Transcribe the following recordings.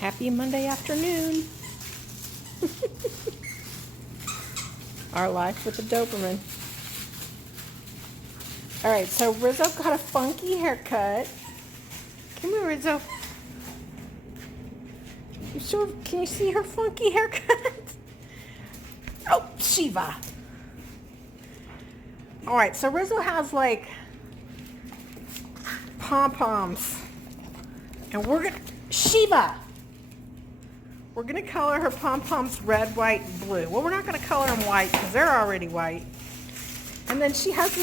Happy Monday afternoon. Our life with the Doberman. Alright, so Rizzo got a funky haircut. Come here, Rizzo. Can you see her funky haircut? Oh, Shiva. Alright, so Rizzo has like pom-poms. And Shiva! We're going to color her pom-poms red, white, and blue. Well, we're not going to color them white because they're already white. And then she has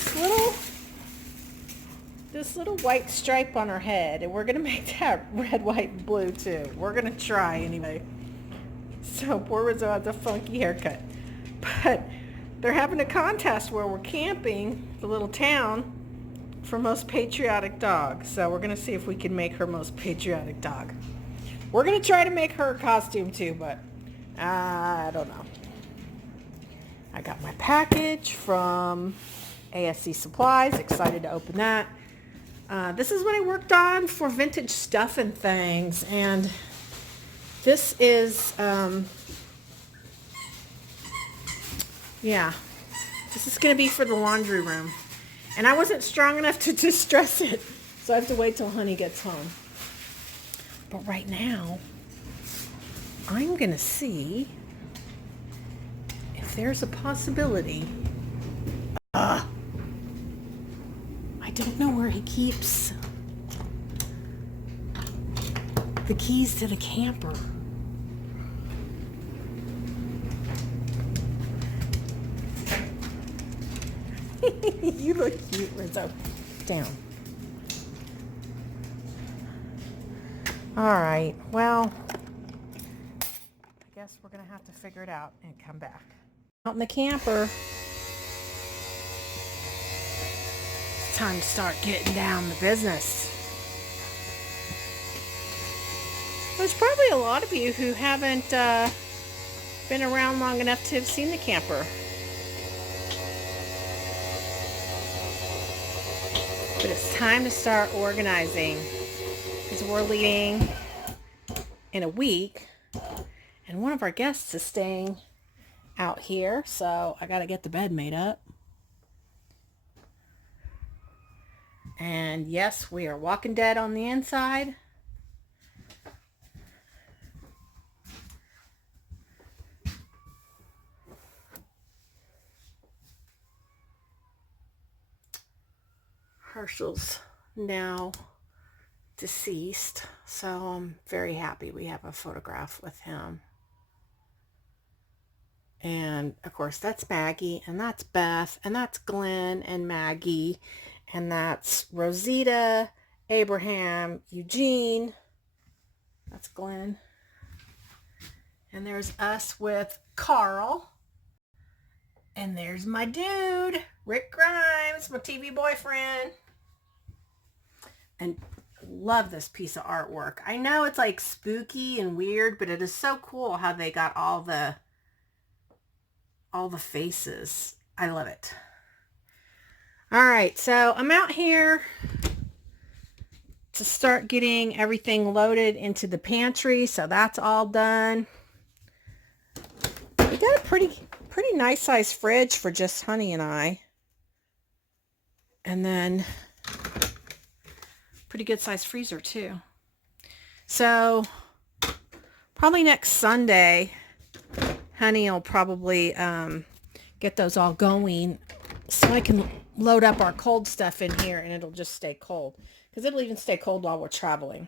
this little white stripe on her head. And we're going to make that red, white, and blue too. We're going to try anyway. So poor Rizzo has a funky haircut. But they're having a contest where we're camping the little town for most patriotic dog. So we're going to see if we can make her most patriotic dog. We're going to try to make her a costume too, but I don't know. I got my package from ASC Supplies. Excited to open that. This is what I worked on for vintage stuff and things. And this is, this is going to be for the laundry room. And I wasn't strong enough to distress it, so I have to wait till Honey gets home. But right now, I'm going to see if there's a possibility. I don't know where he keeps the keys to the camper. You look cute, Rizzo. Down. All right, well, I guess we're going to have to figure it out and come back. Out in the camper. It's time to start getting down to business. There's probably a lot of you who haven't been around long enough to have seen the camper. But it's time to start organizing because we're leaving in a week and one of our guests is staying out here, so I got to get the bed made up. And yes, we are Walking Dead on the inside. Herschel's now deceased, so I'm very happy we have a photograph with him. And of course that's Maggie, and that's Beth, and that's Glenn and Maggie, and that's Rosita, Abraham, Eugene, that's Glenn, and there's us with Carl, and there's my dude, Rick Grimes, my TV boyfriend. And love this piece of artwork. I know it's like spooky and weird, but it is so cool how they got all the faces. I love it. All right, so I'm out here to start getting everything loaded into the pantry, so that's all done. We got a pretty nice size fridge for just Honey and I. And then pretty good size freezer too. So probably next Sunday, Honey will probably get those all going so I can load up our cold stuff in here and it'll just stay cold. Because it'll even stay cold while we're traveling.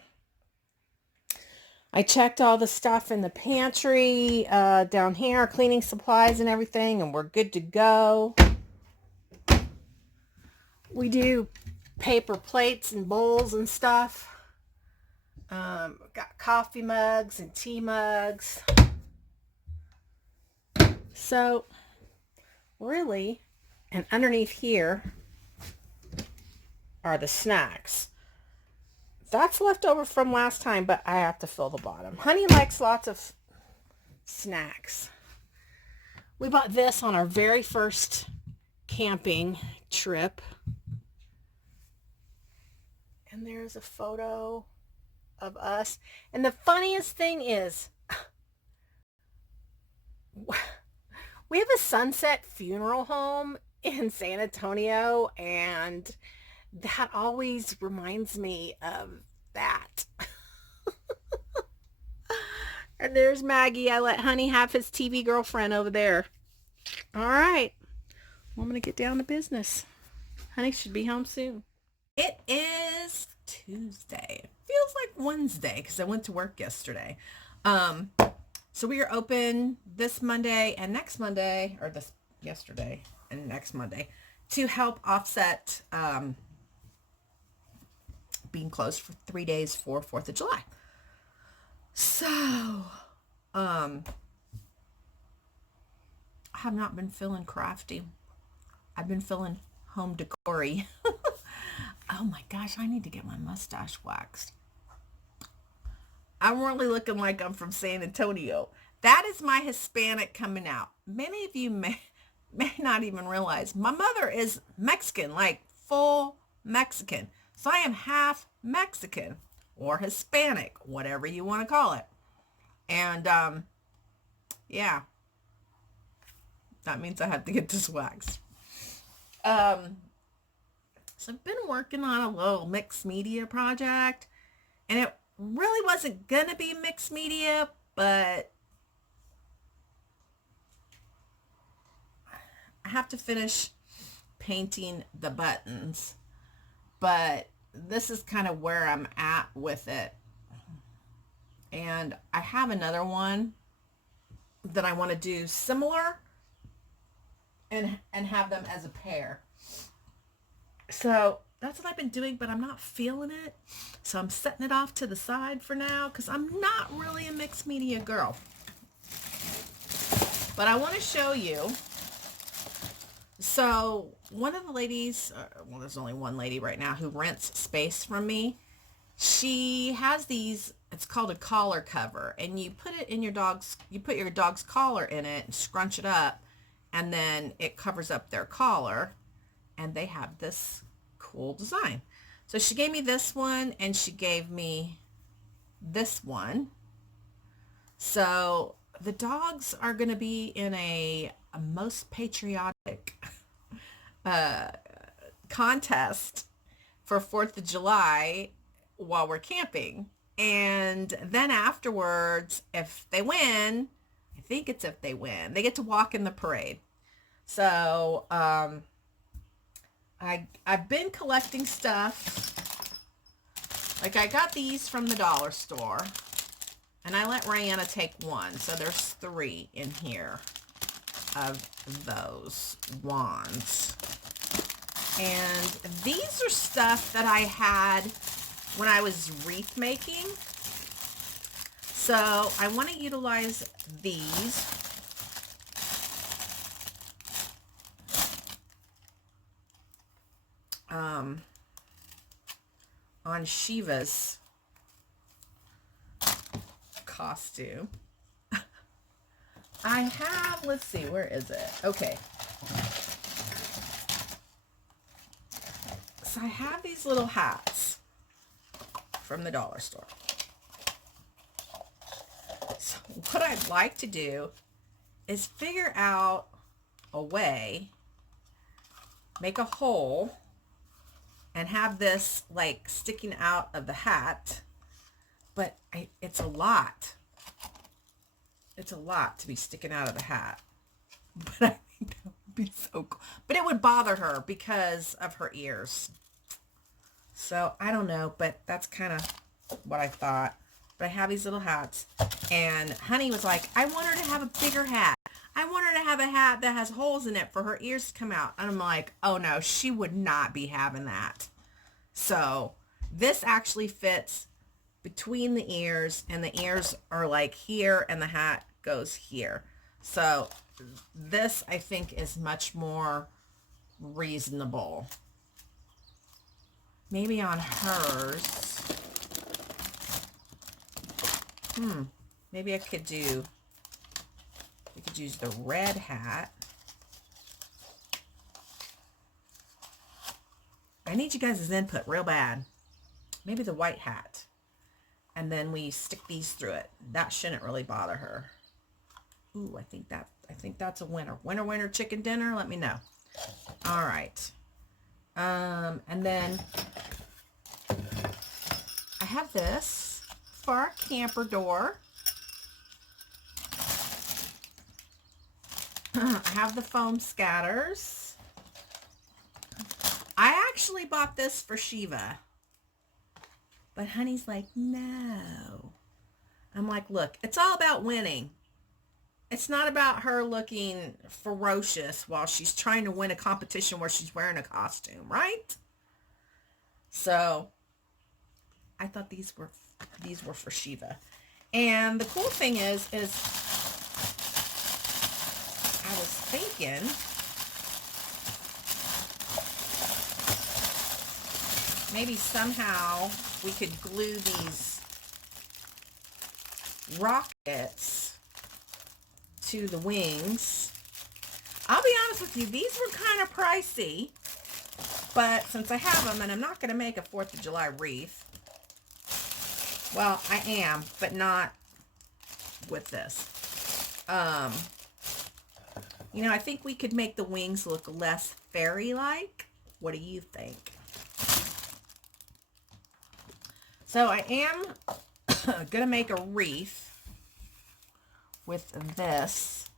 I checked all the stuff in the pantry down here, cleaning supplies and everything, and we're good to go. We do paper plates and bowls and stuff. Got coffee mugs and tea mugs. So, really, and underneath here are the snacks. That's left over from last time, but I have to fill the bottom. Honey likes lots of snacks. We bought this on our very first camping trip. And there's a photo of us. And the funniest thing is, we have a Sunset Funeral Home in San Antonio, and that always reminds me of that. And there's Maggie. I let Honey have his TV girlfriend over there. All right. Well, I'm going to get down to business. Honey should be home soon. It is Tuesday. It feels like Wednesday because I went to work yesterday. So we are open this Monday and next Monday, or this yesterday and next Monday, to help offset being closed for 3 days for 4th of July. So, I have not been feeling crafty. I've been feeling home decor-y. Oh my gosh, I need to get my mustache waxed. I'm really looking like I'm from San Antonio. That is my Hispanic coming out. Many of you may not even realize my mother is Mexican, like full Mexican. So I am half Mexican or Hispanic, whatever you want to call it. And yeah, that means I have to get this waxed. So I've been working on a little mixed media project, and it really wasn't gonna be mixed media, but I have to finish painting the buttons. But this is kind of where I'm at with it. And I have another one that I want to do similar and have them as a pair. So that's what I've been doing, but I'm not feeling it. So I'm setting it off to the side for now because I'm not really a mixed media girl. But I want to show you. So one of the ladies, well, there's only one lady right now who rents space from me. She has these, it's called a collar cover, and you put it in your dog's, you put your dog's collar in it and scrunch it up, and then it covers up their collar, and they have this cool design. So she gave me this one, and she gave me this one. So the dogs are going to be in a most patriotic contest for 4th of July while we're camping. And then afterwards, if they win, I think it's if they win, they get to walk in the parade. So I've been collecting stuff. Like I got these from the dollar store, and I let Rayanna take one. So there's 3 in here of those wands. And these are stuff that I had when I was wreath making. So I want to utilize these. On Shiva's costume. I have, let's see, where is it? Okay. So I have these little hats from the dollar store. So what I'd like to do is figure out a way, make a hole, and have this like sticking out of the hat. But it's a lot. It's a lot to be sticking out of the hat. But I think that would be so cool. But it would bother her because of her ears. So I don't know, but that's kind of what I thought. But I have these little hats. And Honey was like, I want her to have a bigger hat. I want her to have a hat that has holes in it for her ears to come out. And I'm like, oh no, she would not be having that. So this actually fits between the ears, and the ears are like here and the hat goes here. So this I think is much more reasonable. Maybe on hers. Maybe I could do, we could use the red hat. I need you guys' input real bad. Maybe the white hat. and then we stick these through it. That shouldn't really bother her. Ooh, I think that's a winner. Winner, chicken dinner. Let me know. All right. And then I have this for our camper door. I have the foam scatters. I actually bought this for Shiva, but Honey's like, no. I'm like, look, it's all about winning. It's not about her looking ferocious while she's trying to win a competition where she's wearing a costume, right? So I thought these were for Shiva. And the cool thing is I was thinking maybe somehow we could glue these rockets to the wings. I'll be honest with you, these were kind of pricey, but since I have them and I'm not going to make a 4th of July wreath, well, I am, but not with this. You know, I think we could make the wings look less fairy-like. What do you think? So I am going to make a wreath with this,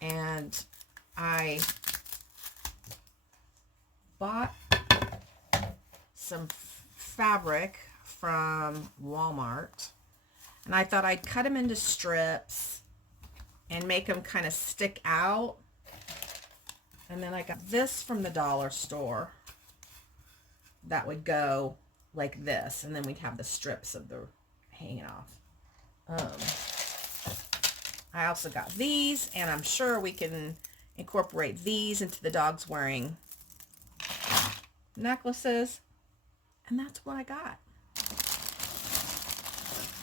and I bought some fabric from Walmart, and I thought I'd cut them into strips and make them kind of stick out. And then I got this from the dollar store that would go like this, and then we'd have the strips of the hanging off. I also got these, and I'm sure we can incorporate these into the dogs wearing necklaces, and that's what I got.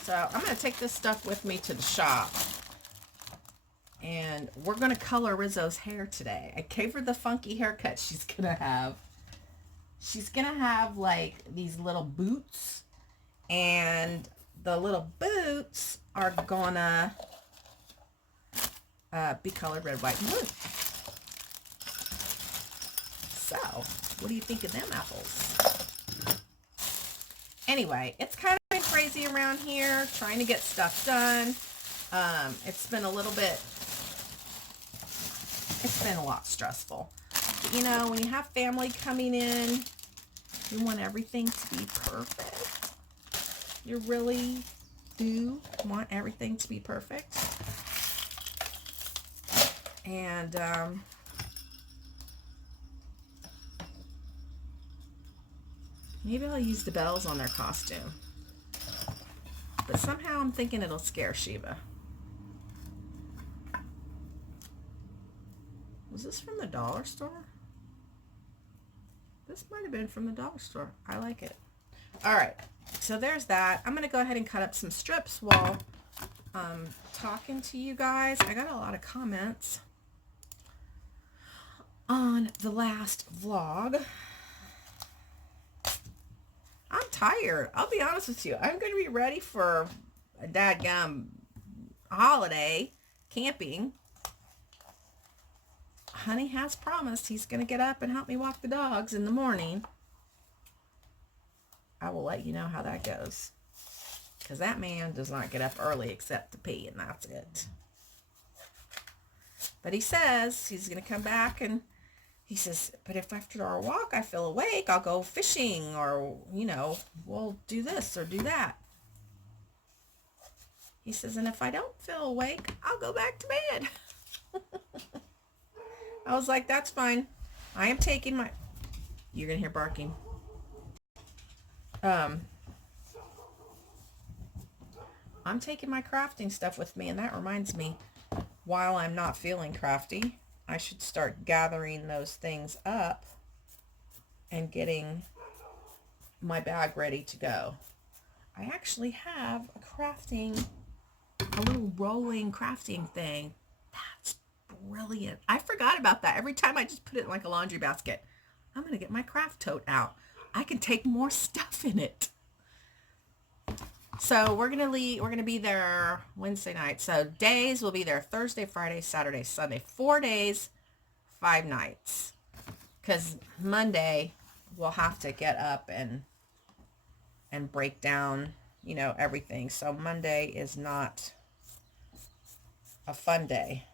So I'm going to take this stuff with me to the shop, and we're going to color Rizzo's hair today. I gave her the funky haircut she's going to have. She's going to have like these little boots, and the little boots are gonna be colored red, white, and blue. So, what do you think of them apples? Anyway, it's kind of been crazy around here trying to get stuff done. It's been a lot stressful. But, you know, when you have family coming in, you want everything to be perfect. You really do want everything to be perfect. And maybe I'll use the bells on their costume. But somehow I'm thinking it'll scare Shiva. Was this from the dollar store? This might have been from the dollar store. I like it. All right, so there's that. I'm going to go ahead and cut up some strips while talking to you guys. I got a lot of comments on the last vlog. I'm tired. I'll be honest with you. I'm going to be ready for a dadgum holiday camping. Honey has promised he's going to get up and help me walk the dogs in the morning. I will let you know how that goes. Because that man does not get up early except to pee, and that's it. But he says he's going to come back, and he says, but if after our walk I feel awake, I'll go fishing, or, you know, we'll do this or do that. He says, and if I don't feel awake, I'll go back to bed. I was like, that's fine. I am taking my... You're going to hear barking. I'm taking my crafting stuff with me, and that reminds me, while I'm not feeling crafty, I should start gathering those things up and getting my bag ready to go. I actually have a little rolling crafting thing. That's brilliant. I forgot about that. Every time I just put it in like a laundry basket. I'm going to get my craft tote out. I can take more stuff in it. So we're gonna be there Wednesday night. So days will be there Thursday, Friday, Saturday, Sunday. 4 days, 5 nights. Because Monday we'll have to get up and break down, everything. So Monday is not a fun day.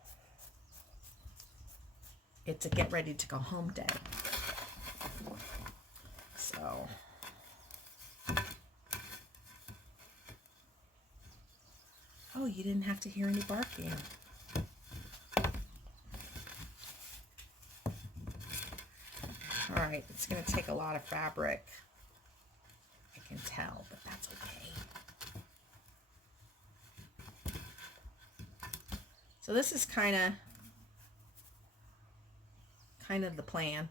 It's a get ready to go home day. So oh, you didn't have to hear any barking. All right, it's going to take a lot of fabric. I can tell, but that's okay. So this is kind of the plan.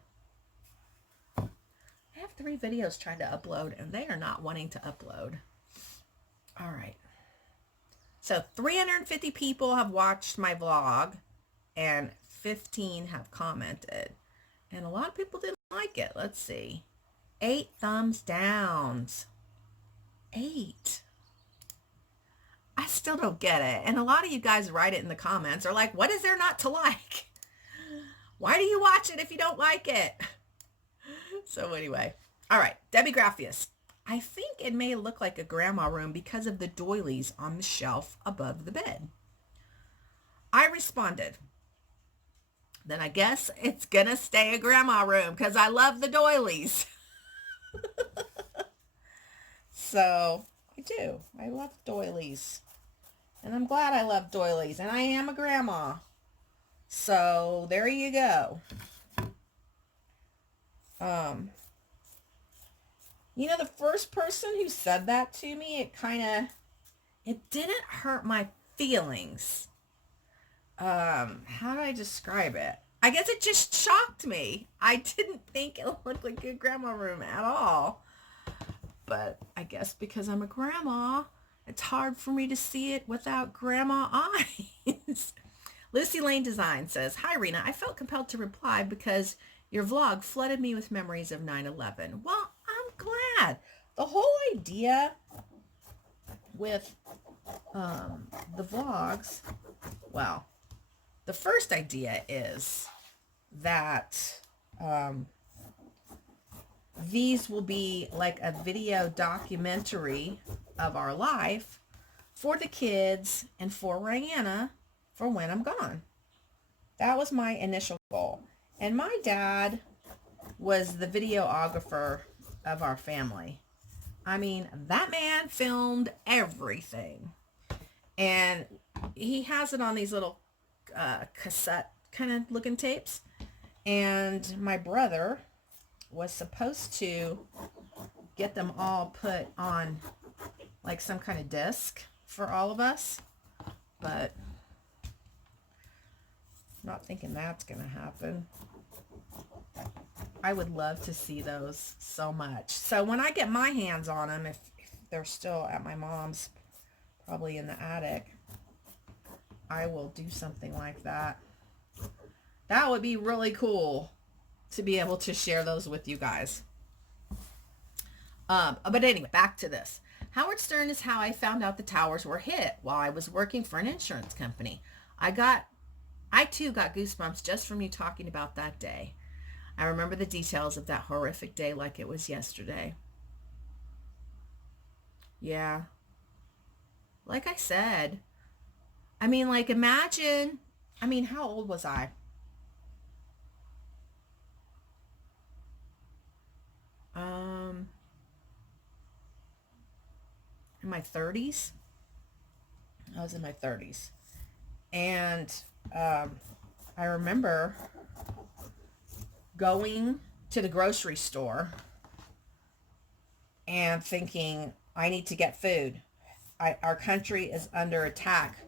I have 3 videos trying to upload, and they are not wanting to upload. All right. So 350 people have watched my vlog, and 15 have commented. And a lot of people didn't like it. Let's see. 8 thumbs downs. 8. I still don't get it. And a lot of you guys write it in the comments are like, what is there not to like? Why do you watch it if you don't like it? So anyway. All right. Debbie Graffius. I think it may look like a grandma room because of the doilies on the shelf above the bed. I responded, then I guess it's gonna stay a grandma room because I love the doilies. So I do. I love doilies. And I'm glad I love doilies. And I am a grandma. So there you go. The first person who said that to me, it didn't hurt my feelings. How do I describe it? I guess it just shocked me. I didn't think it looked like a grandma room at all. But I guess because I'm a grandma, it's hard for me to see it without grandma eyes. Lucy Lane Design says, hi, Rena. I felt compelled to reply because your vlog flooded me with memories of 9/11. Well, I'm glad. The whole idea with the vlogs, well, the first idea is that these will be like a video documentary of our life for the kids and for Rihanna for when I'm gone. That was my initial goal. And my dad was the videographer of our family. I mean, that man filmed everything. And he has it on these little cassette kind of looking tapes. And my brother was supposed to get them all put on like some kind of disc for all of us. But I'm not thinking that's going to happen. I would love to see those so much. So when I get my hands on them, if they're still at my mom's, probably in the attic, I will do something like that. That would be really cool to be able to share those with you guys. But anyway, back to this. Howard Stern is how I found out the towers were hit while I was working for an insurance company. I too got goosebumps just from you talking about that day. I remember the details of that horrific day like it was yesterday. Yeah. Like I said, I mean, like, imagine, how old was I? In my 30s. I was in my 30s. And I remember going to the grocery store and thinking, I need to get food. Our country is under attack.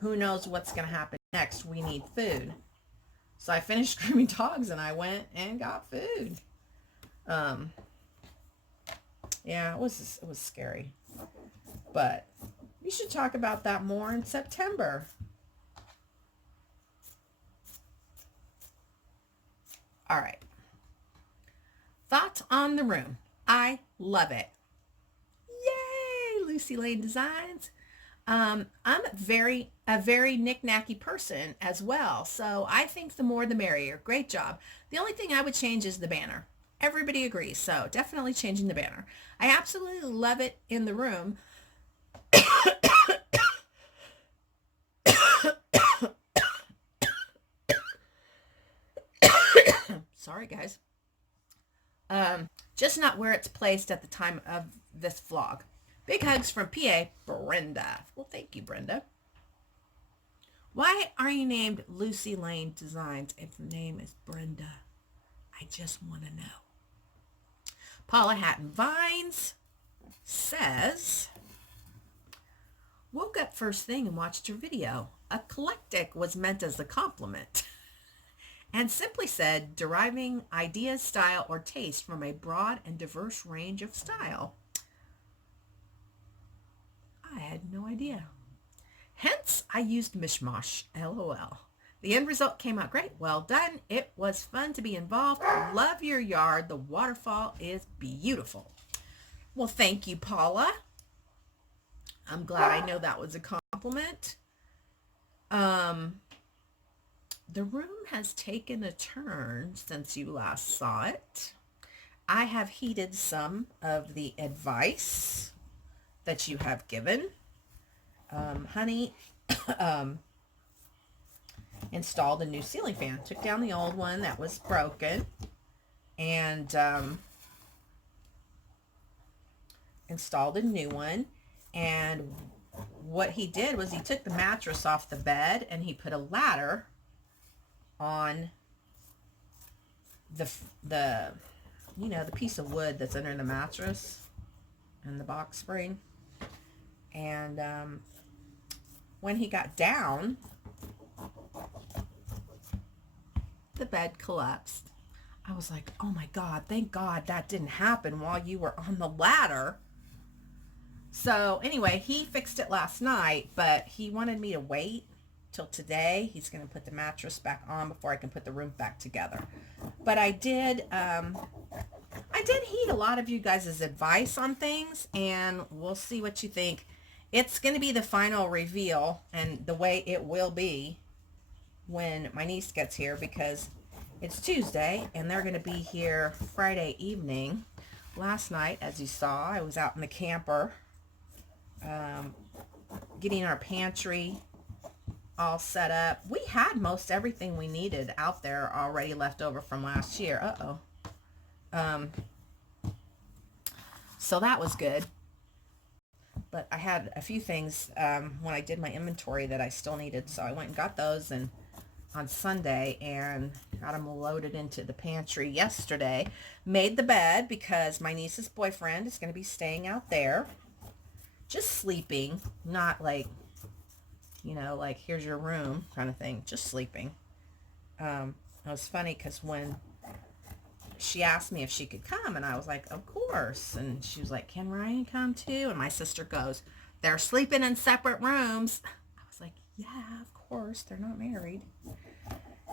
Who knows what's going to happen next? We need food. So I finished Screaming Dogs and I went and got food. Yeah, it was scary. But we should talk about that more in September. All right. Thoughts on the room. I love it. Yay, Lucy Lane Designs. I'm a very knick-knacky person as well, so I think the more the merrier. Great job. The only thing I would change is the banner. Everybody agrees, so definitely changing the banner. I absolutely love it in the room. Sorry, guys. Just not where it's placed at the time of this vlog. Big hugs from PA, Brenda. Well, thank you, Brenda. Why are you named Lucy Lane Designs if the name is Brenda? I just want to know. Paula Hatton Vines says, woke up first thing and watched your video. Eclectic was meant as a compliment. And simply said, deriving ideas, style, or taste from a broad and diverse range of style. I had no idea. Hence, I used mishmash, LOL. The end result came out great. Well done. It was fun to be involved. Love your yard. The waterfall is beautiful. Well, thank you, Paula. I'm glad I know that was a compliment. The room has taken a turn since you last saw it. I have heeded some of the advice that you have given. Honey installed a new ceiling fan. Took down the old one that was broken and installed a new one. And what he did was he took the mattress off the bed and he put a ladder on the piece of wood that's under the mattress and the box spring. And when he got down, the bed collapsed. I was like, oh my God, thank God that didn't happen while you were on the ladder. So anyway, he fixed it last night, but he wanted me to wait till today. He's going to put the mattress back on before I can put the room back together. But I did heed a lot of you guys' advice on things, and we'll see what you think. It's going to be the final reveal and the way it will be when my niece gets here, because it's Tuesday and they're going to be here Friday evening. Last night, as you saw, I was out in the camper getting our pantry all set up. We had most everything we needed out there already left over from last year. So that was good. But I had a few things when I did my inventory that I still needed, so I went and got those and on Sunday and got them loaded into the pantry yesterday. Made the bed because my niece's boyfriend is going to be staying out there, just sleeping, not like, like here's your room kind of thing, just sleeping. It was funny because when she asked me if she could come, and I was like, of course. And she was like, can Ryan come too? And my sister goes, they're sleeping in separate rooms. I was like, yeah, of course, they're not married,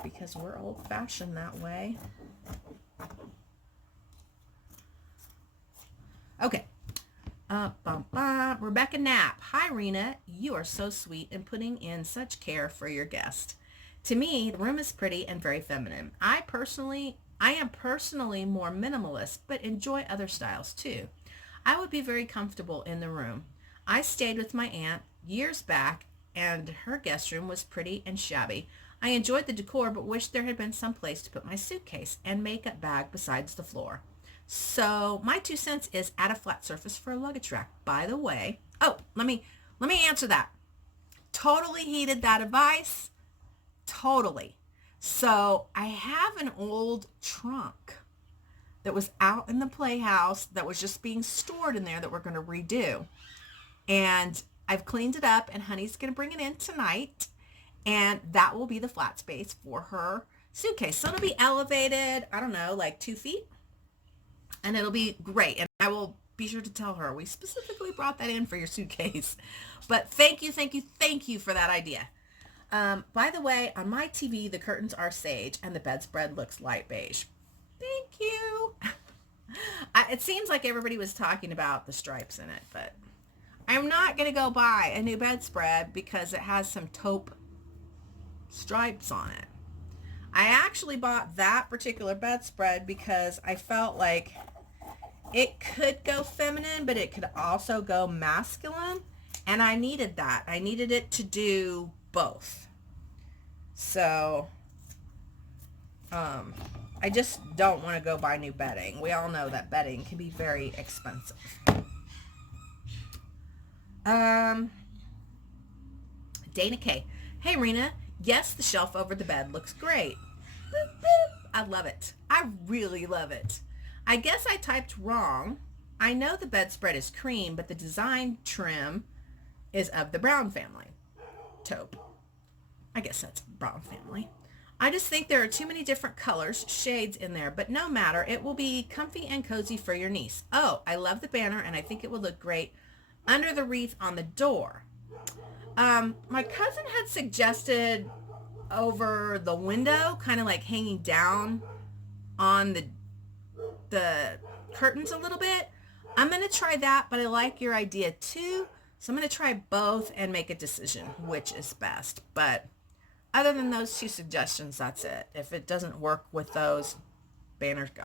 because we're old-fashioned that way. Okay. Rebecca Knapp. Hi, Rena. You are so sweet and putting in such care for your guest. To me, the room is pretty and very feminine. I am personally more minimalist, but enjoy other styles too. I would be very comfortable in the room. I stayed with my aunt years back, and her guest room was pretty and shabby. I enjoyed the decor, but wished there had been some place to put my suitcase and makeup bag besides the floor. So my 2 cents is add a flat surface for a luggage rack. By the way, let me answer that. Totally heeded that advice. Totally. So I have an old trunk that was out in the playhouse that was just being stored in there that we're going to redo. And I've cleaned it up, and Honey's going to bring it in tonight. And that will be the flat space for her suitcase. So it'll be elevated, I don't know, like 2 feet. And it'll be great. And I will be sure to tell her we specifically brought that in for your suitcase. But thank you for that idea. By the way, on my TV, the curtains are sage and the bedspread looks light beige. Thank you. It seems like everybody was talking about the stripes in it, but I'm not going to go buy a new bedspread because it has some taupe stripes on it. I actually bought that particular bedspread because I felt like it could go feminine, but it could also go masculine. And I needed that. I needed it to do both. So, I just don't want to go buy new bedding. We all know that bedding can be very expensive. Dana K. Hey, Rena. Yes, the shelf over the bed looks great. Boop, boop. I love it. I really love it. I guess I typed wrong. I know the bedspread is cream, but the design trim is of the brown family. Taupe. I guess that's brown family. I just think there are too many different colors, shades in there, but no matter. It will be comfy and cozy for your niece. Oh, I love the banner, and I think it would look great under the wreath on the door. My cousin had suggested over the window, kind of like hanging down on the curtains a little bit. I'm going to try that, but I like your idea too. So I'm going to try both and make a decision which is best. But other than those two suggestions, that's it. If it doesn't work with those, banners go.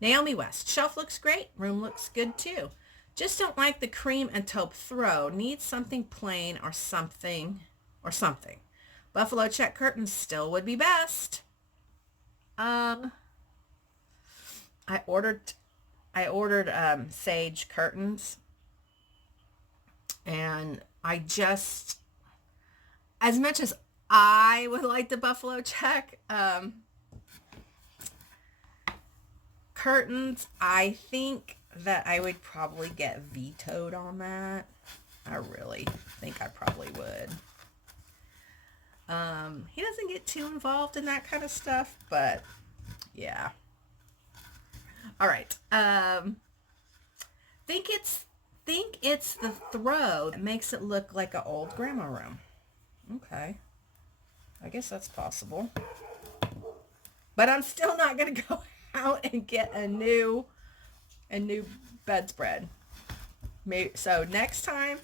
Naomi West. Shelf looks great. Room looks good too. Just don't like the cream and taupe throw. Need something plain or something. Buffalo check curtains still would be best. I ordered sage curtains, and I just, as much as I would like the buffalo check curtains, I think that I would probably get vetoed on that. I really think I probably would. He doesn't get too involved in that kind of stuff, but yeah. All right. Think it's the throw that makes it look like an old grandma room. Okay. I guess that's possible. But I'm still not going to go out and get a new bedspread. So next time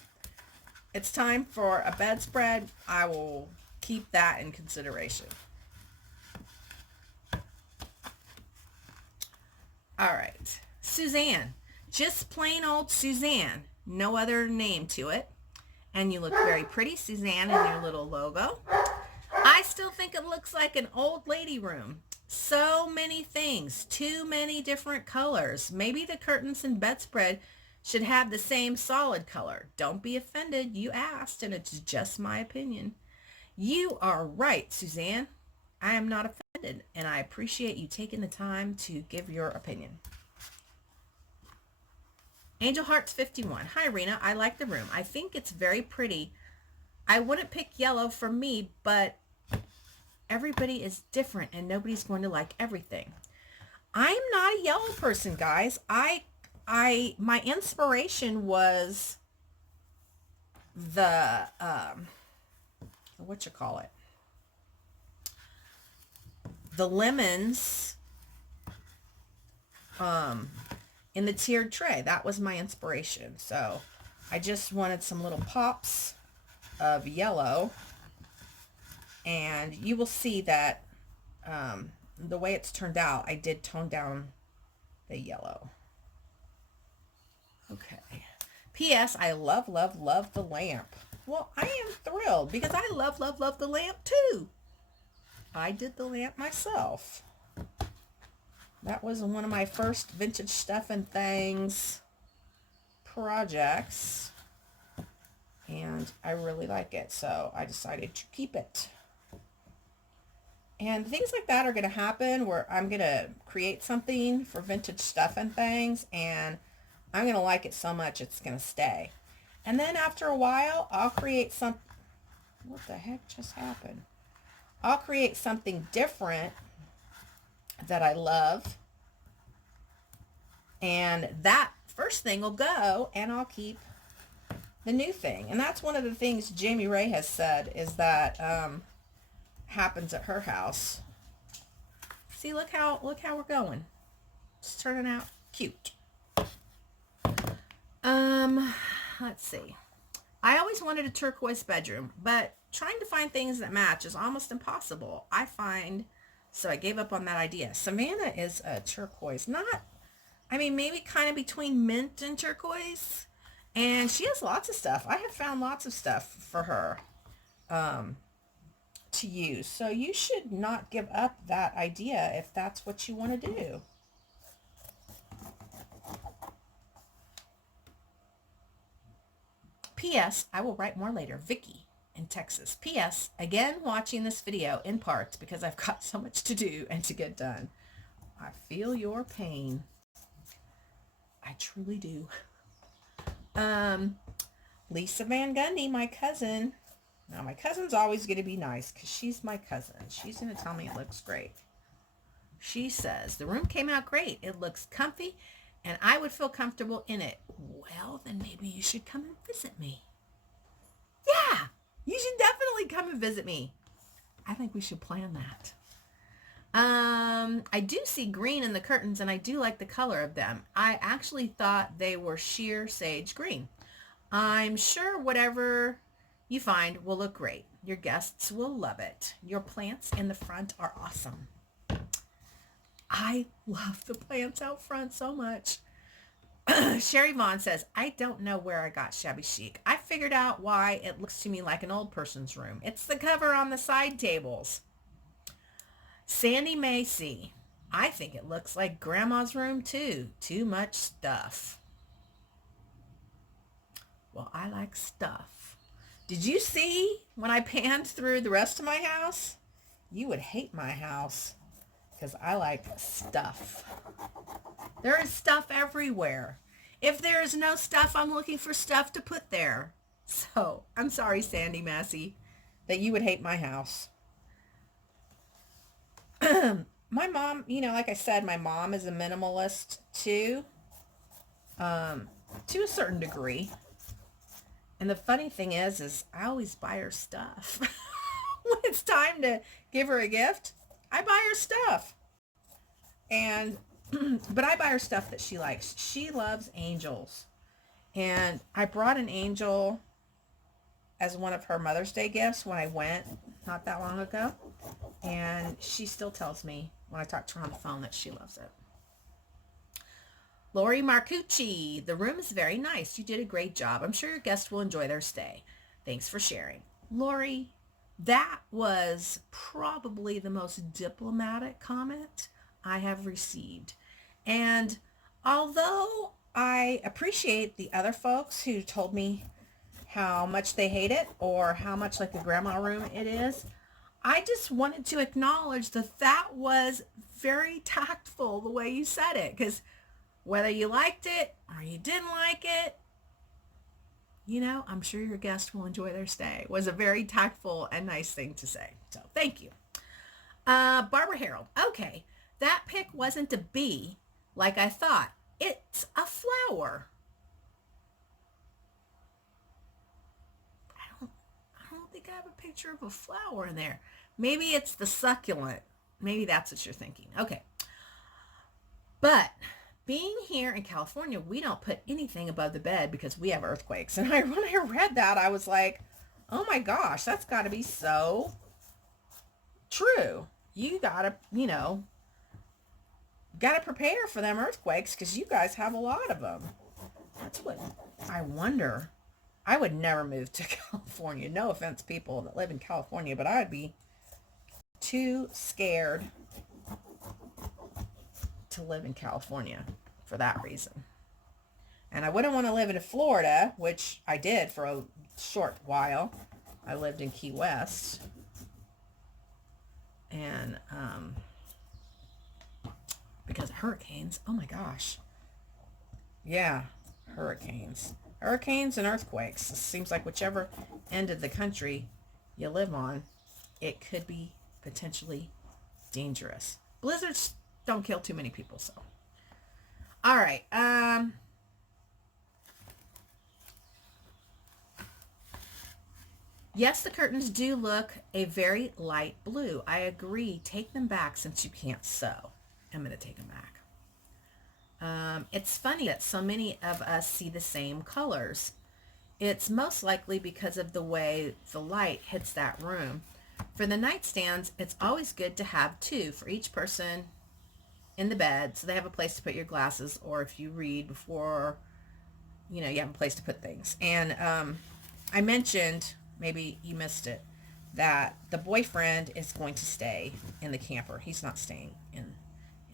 it's time for a bedspread, I will keep that in consideration. All right. Suzanne. Just plain old Suzanne. No other name to it. And you look very pretty, Suzanne, in your little logo. I still think it looks like an old lady room. So many things. Too many different colors. Maybe the curtains and bedspread should have the same solid color. Don't be offended. You asked, and it's just my opinion. You are right, Suzanne. I am not offended, and I appreciate you taking the time to give your opinion. Angel Hearts 51. Hi, Rena. I like the room. I think it's very pretty. I wouldn't pick yellow for me, but everybody is different, and nobody's going to like everything. I'm not a yellow person, guys. My inspiration was the the lemons in the tiered tray. That was my inspiration. So I just wanted some little pops of yellow, and you will see that the way it's turned out, I did tone down the yellow. Okay. P.S. I love, love, love the lamp. Well, I am thrilled because I love, love, love the lamp too. I did the lamp myself. That was one of my first vintage stuff and things projects, and I really like it, so I decided to keep it. And things like that are going to happen where I'm going to create something for vintage stuff and things, and I'm going to like it so much it's going to stay. And then after a while, I'll create some... What the heck just happened? I'll create something different that I love, and that first thing will go, and I'll keep the new thing. And that's one of the things Jamie Ray has said is that happens at her house. See, look how we're going. It's turning out cute. let's see. I always wanted a turquoise bedroom, but trying to find things that match is almost impossible, I find. So I gave up on that idea. Savannah is a turquoise. Not, I mean, maybe kind of between mint and turquoise. And she has lots of stuff. I have found lots of stuff for her to use. So you should not give up that idea if that's what you want to do. P.S. I will write more later. Vicky in Texas. P.S. Again, watching this video in parts because I've got so much to do and to get done. I feel your pain. I truly do. Lisa Van Gundy, my cousin. Now, my cousin's always going to be nice because she's my cousin. She's going to tell me it looks great. She says, the room came out great. It looks comfy and I would feel comfortable in it. Well, then maybe you should come and visit me. Yeah, you should definitely come and visit me. I think we should plan that. I do see green in the curtains and I do like the color of them. I actually thought they were sheer sage green. I'm sure whatever you find will look great. Your guests will love it. Your plants in the front are awesome. I love the plants out front so much. Sherry Vaughn says, I don't know where I got shabby chic. I figured out why it looks to me like an old person's room. It's the cover on the side tables. Sandy Macy, I think it looks like grandma's room too. Too much stuff. Well, I like stuff. Did you see when I panned through the rest of my house? You would hate my house because I like stuff. There is stuff everywhere. If there is no stuff, I'm looking for stuff to put there. So I'm sorry, Sandy Massey, that you would hate my house. My mom, you know, like I said, my mom is a minimalist too, to a certain degree. And the funny thing is I always buy her stuff. When it's time to give her a gift, I buy her stuff. And, but I buy her stuff that she likes. She loves angels. And I brought an angel as one of her Mother's Day gifts when I went not that long ago. And she still tells me when I talk to her on the phone that she loves it. Lori Marcucci, the room is very nice. You did a great job. I'm sure your guests will enjoy their stay. Thanks for sharing. Lori, that was probably the most diplomatic comment I have received. And although I appreciate the other folks who told me how much they hate it or how much like a grandma room it is, I just wanted to acknowledge that that was very tactful the way you said it, because whether you liked it or you didn't like it, you know, I'm sure your guest will enjoy their stay. It was a very tactful and nice thing to say. So thank you. Barbara Harold. Okay, that pick wasn't a bee like I thought. It's a flower. I don't think I have a picture of a flower in there. Maybe it's the succulent. Maybe that's what you're thinking. Okay. But being here in California, we don't put anything above the bed because we have earthquakes. And when I read that, I was like, oh my gosh, that's got to be so true. You got to, you know, got to prepare for them earthquakes because you guys have a lot of them. That's what I wonder. I would never move to California. No offense, people that live in California, but I'd be too scared to live in California for that reason. And I wouldn't want to live in Florida, which I did for a short while. I lived in Key West. And because of hurricanes, oh my gosh. Yeah, hurricanes. Hurricanes and earthquakes. It seems like whichever end of the country you live on, it could be potentially dangerous. Blizzards don't kill too many people, so. All right. Yes, the curtains do look a very light blue. I agree. Take them back since you can't sew. I'm going to take them back. It's funny that so many of us see the same colors. it's most likely because of the way the light hits that room. For the nightstands, it's always good to have two for each person in the bed, so they have a place to put your glasses, or if you read before, you have a place to put things. And I mentioned, maybe you missed it, that the boyfriend is going to stay in the camper. He's not staying in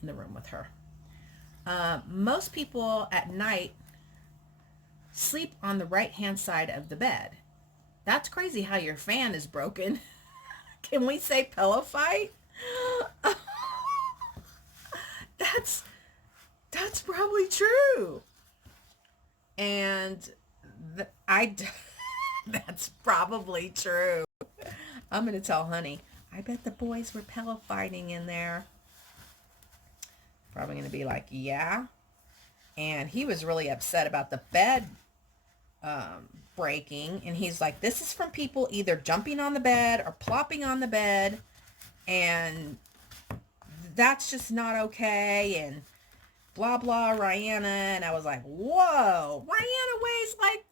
the room with her. Most people at night sleep on the right-hand side of the bed. That's crazy how your fan is broken. Can we say pillow fight? That's probably true. And that's probably true. I'm going to tell Honey, I bet the boys were pillow fighting in there. Probably going to be like, yeah. And he was really upset about the bed breaking. And he's like, this is from people either jumping on the bed or plopping on the bed. And that's just not okay. And blah, blah, Rihanna. And I was like, whoa, Rihanna weighs like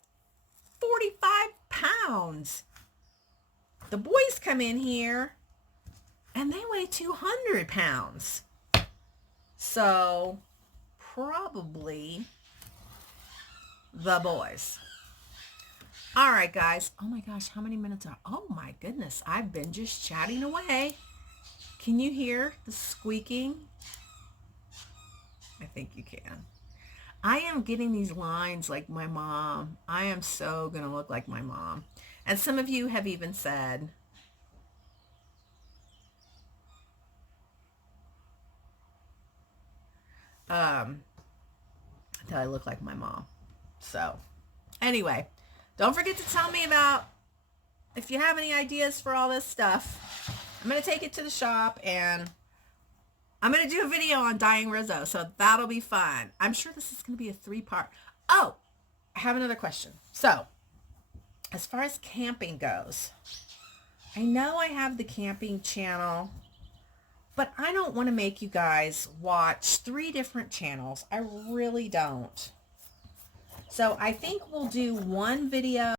45 pounds. The boys come in here and they weigh 200 pounds. So probably the boys. All right, guys. Oh my gosh, how many minutes are? Oh my goodness, I've been just chatting away. Can you hear the squeaking? I think you can. I am getting these lines like my mom. I am so going to look like my mom. And some of you have even said, that I look like my mom. So anyway, don't forget to tell me about if you have any ideas for all this stuff. I'm going to take it to the shop and I'm going to do a video on dyeing Rizzo. So that'll be fun. I'm sure this is going to be a 3-part. Oh, I have another question. So as far as camping goes, I know I have the camping channel, but I don't want to make you guys watch 3 different channels. I really don't. So I think we'll do one video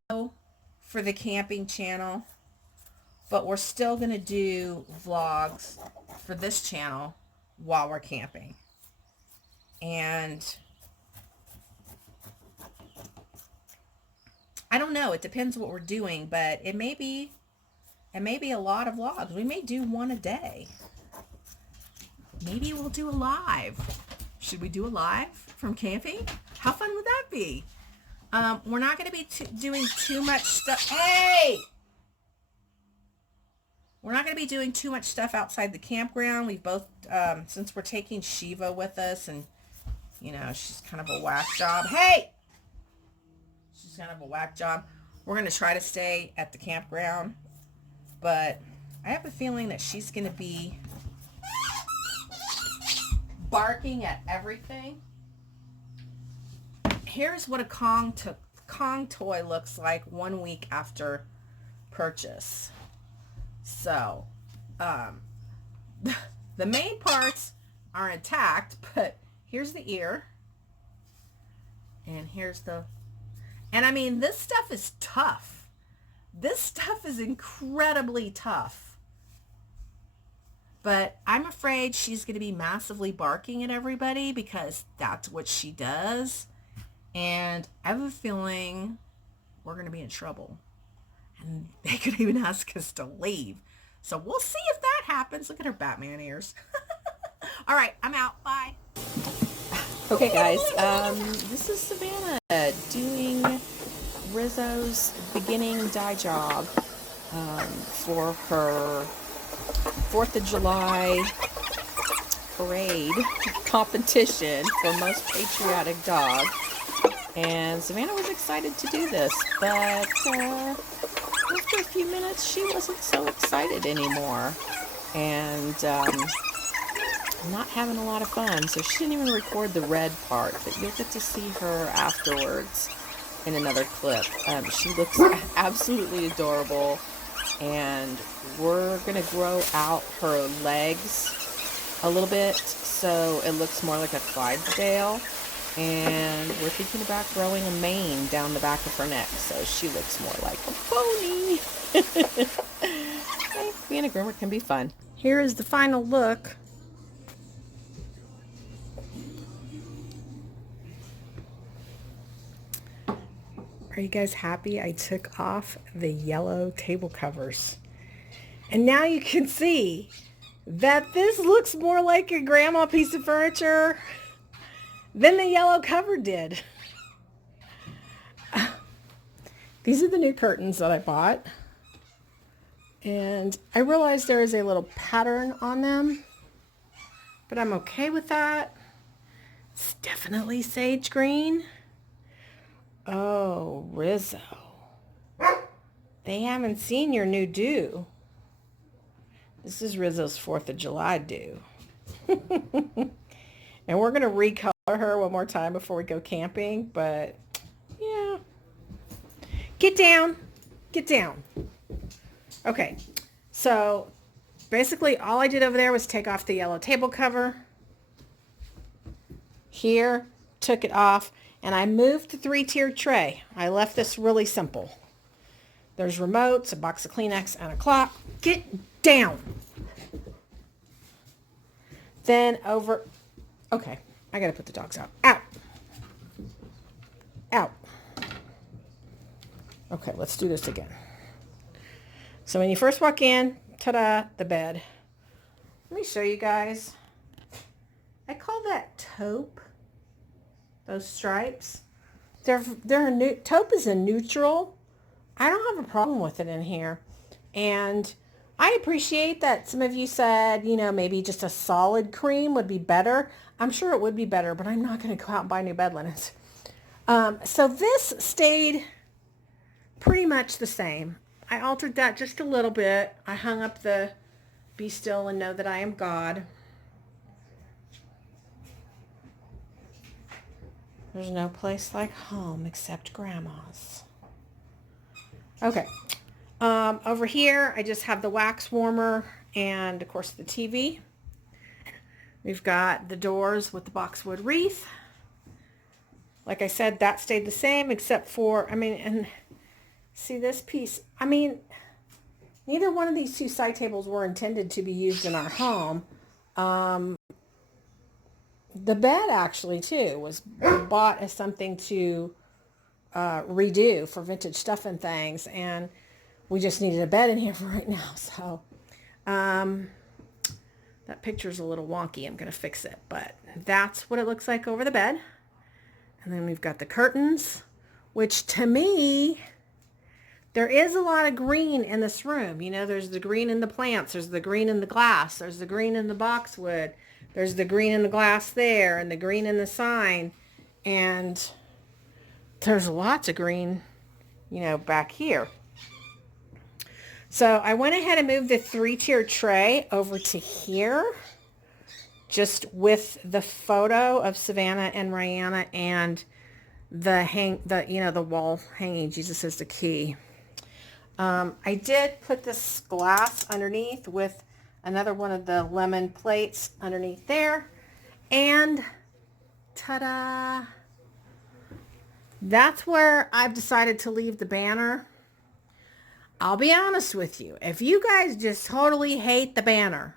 for the camping channel, but we're still going to do vlogs for this channel while we're camping. And I don't know. It depends what we're doing, but it may be a lot of vlogs. We may do one a day. Maybe we'll do a live. Should we do a live from camping? How fun would that be? We're not going to be doing too much stuff. Hey! We're not going to be doing too much stuff outside the campground. We've both, since we're taking Shiva with us, and, she's kind of a whack job. Hey! She's kind of a whack job. We're going to try to stay at the campground, but I have a feeling that she's going to be barking at everything. Here's what a Kong toy looks like 1 week after purchase. So, the main parts are intact, but here's the ear. And here's and I mean, this stuff is tough. This stuff is incredibly tough. But I'm afraid she's going to be massively barking at everybody because that's what she does. And I have a feeling we're going to be in trouble. And they could even ask us to leave. So we'll see if that happens. Look at her Batman ears. All right, I'm out. Bye. Okay, guys. This is Savannah doing Rizzo's beginning dye job for her 4th of July parade competition for most patriotic dog. And Savannah was excited to do this, but after a few minutes, she wasn't so excited anymore. And not having a lot of fun, so she didn't even record the red part, but you'll get to see her afterwards in another clip. She looks absolutely adorable, and we're gonna grow out her legs a little bit so it looks more like a Clydesdale, And we're thinking about growing a mane down the back of her neck so she looks more like a pony. Hey, being a groomer can be fun. Here is the final look. Are you guys happy I took off the yellow table covers? And now you can see that this looks more like a grandma piece of furniture than the yellow cover did. These are the new curtains that I bought. And I realized there is a little pattern on them, but I'm okay with that. It's definitely sage green. Oh, Rizzo. They haven't seen your new do. This is Rizzo's 4th of July do. And we're going to recolor her one more time before we go camping, but yeah. Get down. Get down. Okay. So basically all I did over there was take off the yellow table cover. Here, took it off, and I moved the 3-tiered tray. I left this really simple. There's remotes, a box of Kleenex, and a clock. Get down. Then over, okay, I gotta put the dogs out. Out. Out. Okay, let's do this again. So when you first walk in, ta-da, the bed. Let me show you guys. I call that taupe. Those stripes. They're a new, taupe is a neutral. I don't have a problem with it in here. And I appreciate that some of you said, you know, maybe just a solid cream would be better. I'm sure it would be better, but I'm not going to go out and buy new bed linens. So this stayed pretty much the same. I altered that just a little bit. I hung up the "Be still and know that I am God." There's no place like home except grandma's. Okay. Over here, I just have the wax warmer and, of course, the TV. We've got the doors with the boxwood wreath. Like I said, that stayed the same except for, I mean, and see this piece. I mean, neither one of these two side tables were intended to be used in our home. The bed actually too was bought as something to redo for vintage stuff and things, and we just needed a bed in here for right now. So that picture's a little wonky. I'm gonna fix it, but that's what it looks like over the bed. And then we've got the curtains, which to me, there is a lot of green in this room. You know, there's the green in the plants, there's the green in the glass, there's the green in the boxwood, there's the green in the glass there, and the green in the sign, and there's lots of green, you know, back here. So I went ahead and moved the 3-tier tray over to here, just with the photo of Savannah and Rihanna and the wall hanging, Jesus is the key. I did put this glass underneath with another one of the lemon plates underneath there. And ta-da! That's where I've decided to leave the banner. I'll be honest with you. If you guys just totally hate the banner,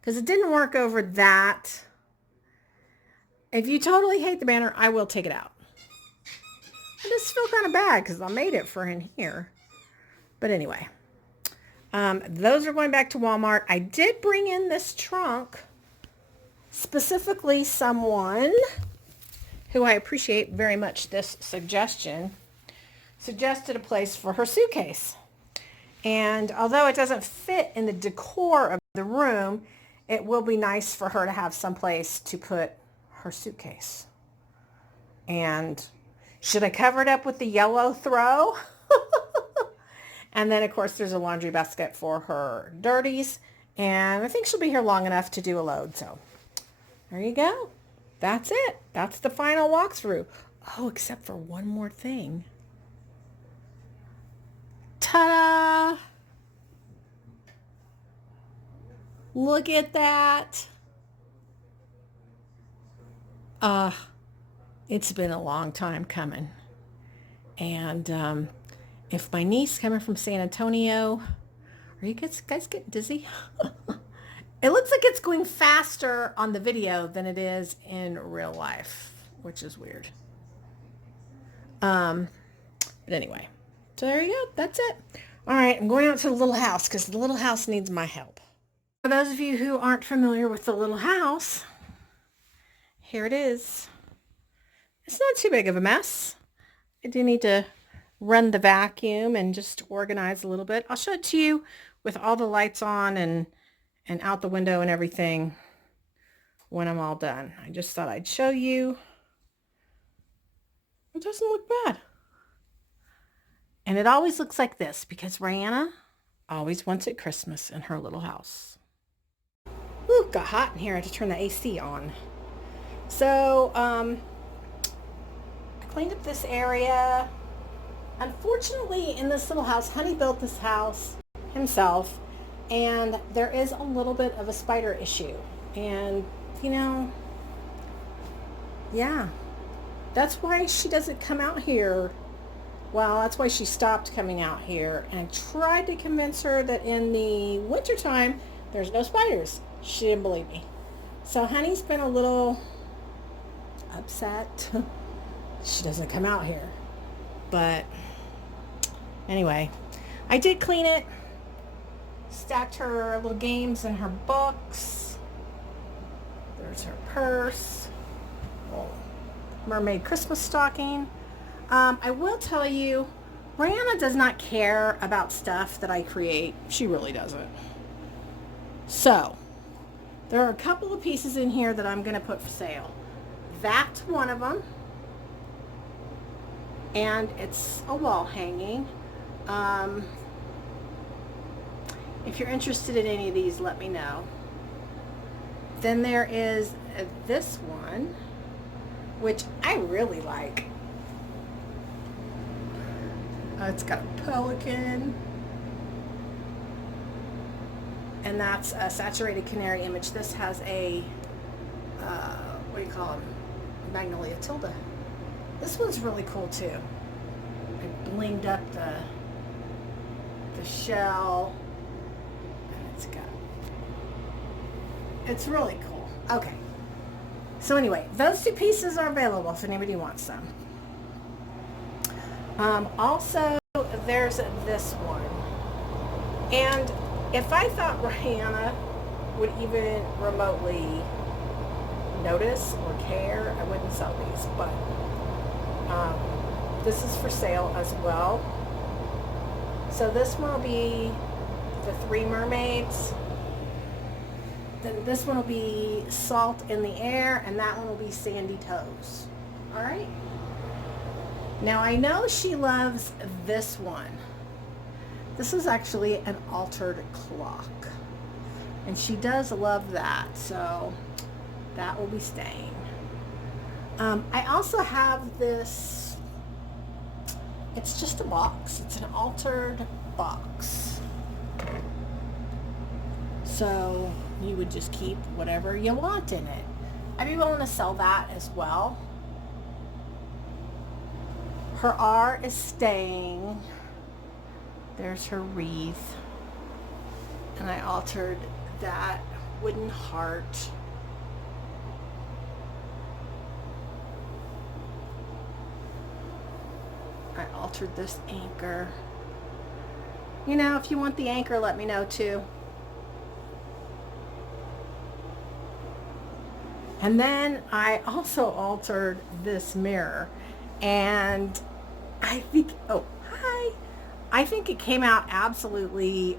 because it didn't work over that, if you totally hate the banner, I will take it out. I just feel kind of bad because I made it for in here. But anyway, those are going back to Walmart. I did bring in this trunk, specifically someone who I appreciate very much this suggestion, suggested a place for her suitcase. And although it doesn't fit in the decor of the room, it will be nice for her to have some place to put her suitcase. And should I cover it up with the yellow throw? And then, of course, there's a laundry basket for her dirties. And I think she'll be here long enough to do a load. So there you go. That's it. That's the final walkthrough. Oh, except for one more thing. Ta-da! Look at that. It's been a long time coming. And if my niece coming from San Antonio, are you guys getting dizzy? It looks like it's going faster on the video than it is in real life, which is weird. But anyway, so there you go. That's it. All right, I'm going out to the little house because the little house needs my help. For those of you who aren't familiar with the little house, here it is. It's not too big of a mess. I do need to run the vacuum and just organize a little bit. I'll show it to you with all the lights on and out the window and everything when I'm all done. I just thought I'd show you. It doesn't look bad. And it always looks like this because Rihanna always wants it Christmas in her little house. Ooh, got hot in here. I had to turn the AC on. So, I cleaned up this area. Unfortunately, in this little house, Honey built this house himself, and there is a little bit of a spider issue. And, you know, yeah, that's why she doesn't come out here. Well, that's why she stopped coming out here. And I tried to convince her that in the wintertime, there's no spiders. She didn't believe me. So Honey's been a little upset. She doesn't come out here. But anyway, I did clean it. Stacked her little games and her books. There's her purse. Little mermaid Christmas stocking. I will tell you, Rihanna does not care about stuff that I create. She really doesn't. So, there are a couple of pieces in here that I'm going to put for sale. That's one of them. And it's a wall hanging. If you're interested in any of these, let me know. Then there is this one, which I really like. It's got a pelican. And that's a saturated canary image. This has a, what do you call them? Magnolia Tilda. This one's really cool too. I blinged up the shell. And it's really cool. Okay. So anyway, those two pieces are available if anybody wants them. Also, there's this one. And if I thought Rihanna would even remotely notice or care, I wouldn't sell these. But this is for sale as well. So this one will be the Three Mermaids. Then this one will be Salt in the Air, and that one will be Sandy Toes. All right. Now I know she loves this one. This is actually an altered clock, and she does love that, so that will be staying. I also have this, it's just a box. It's an altered box. So you would just keep whatever you want in it. I'd be willing to sell that as well. Her R is staying. There's her wreath. And I altered that wooden heart. I altered this anchor. You know, if you want the anchor, let me know too. And then I also altered this mirror. And I think, oh, hi. I think it came out absolutely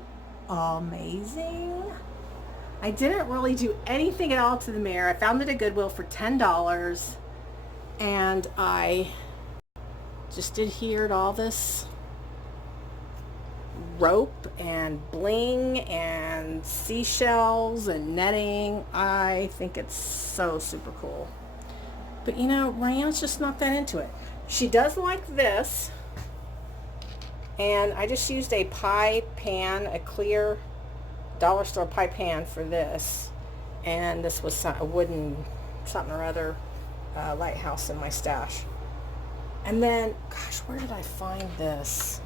amazing. I didn't really do anything at all to the mirror. I found it at Goodwill for $10. And I just adhered all this rope and bling and seashells and netting. I think it's so super cool. But you know, Rihanna's just not that into it. She does like this. And I just used a pie pan, a clear dollar store pie pan for this. And this was a wooden something or other lighthouse in my stash. And then, gosh, where did I find this?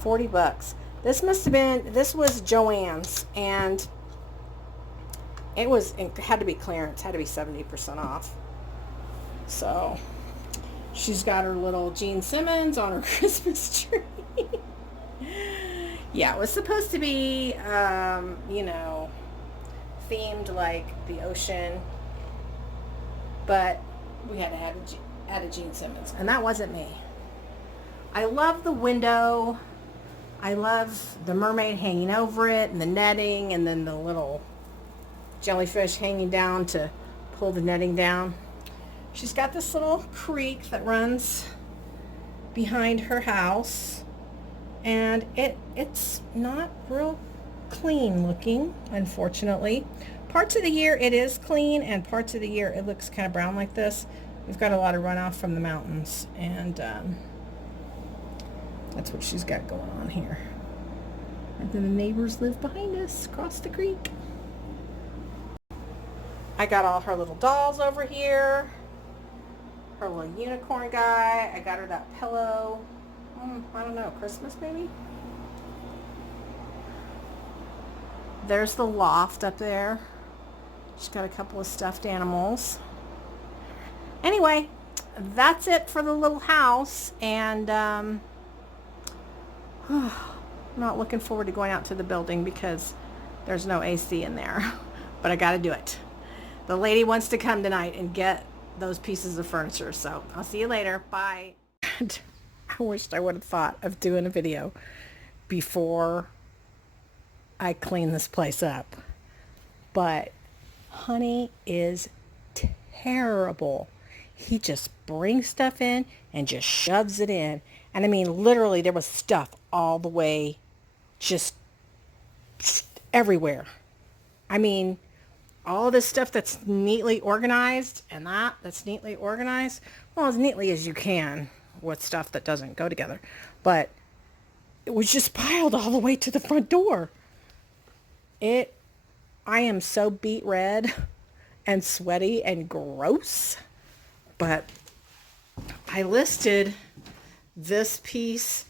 $40. This was Joann's, and it had to be clearance, had to be 70% off. So she's got her little Gene Simmons on her Christmas tree. Yeah, it was supposed to be, themed like the ocean, but we had to add a Gene Simmons, and that wasn't me. I love the window. I love the mermaid hanging over it, and the netting, and then the little jellyfish hanging down to pull the netting down. She's got this little creek that runs behind her house, and it's not real clean looking, unfortunately. Parts of the year it is clean, and parts of the year it looks kind of brown like this. We've got a lot of runoff from the mountains, and that's what she's got going on here. And then the neighbors live behind us, across the creek. I got all her little dolls over here. Her little unicorn guy. I got her that pillow. I don't know, Christmas maybe? There's the loft up there. She's got a couple of stuffed animals. Anyway, that's it for the little house, and I'm not looking forward to going out to the building because there's no AC in there, but I got to do it. The lady wants to come tonight and get those pieces of furniture, so I'll see you later. Bye. I wished I would have thought of doing a video before I clean this place up, but Honey is terrible. He just brings stuff in and just shoves it in. And I mean, literally, there was stuff all the way just everywhere. I mean, all this stuff that's neatly organized and that's neatly organized, well, as neatly as you can with stuff that doesn't go together. But it was just piled all the way to the front door. I am so beet red and sweaty and gross. But I listed this piece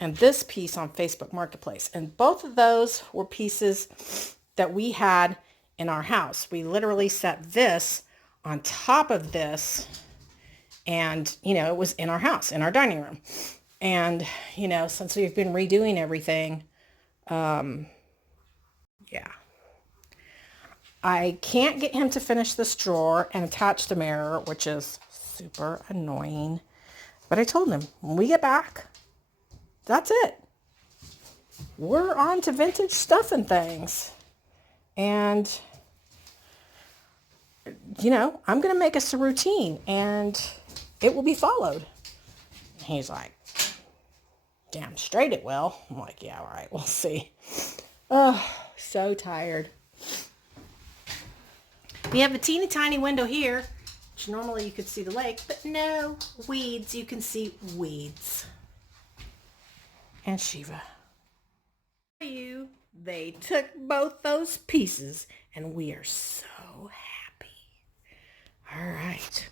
and this piece on Facebook Marketplace. And both of those were pieces that we had in our house. We literally set this on top of this, and, it was in our house, in our dining room. And, since we've been redoing everything, yeah. I can't get him to finish this drawer and attach the mirror, which is super annoying. But I told him, when we get back, that's it. We're on to vintage stuff and things. And, I'm going to make us a routine, and it will be followed. And he's like, damn straight it will. I'm like, yeah, all right, we'll see. Oh, so tired. We have a teeny tiny window here, which normally you could see the lake, but no, weeds. You can see weeds. And Shiva. They took both those pieces, and we are so happy. All right.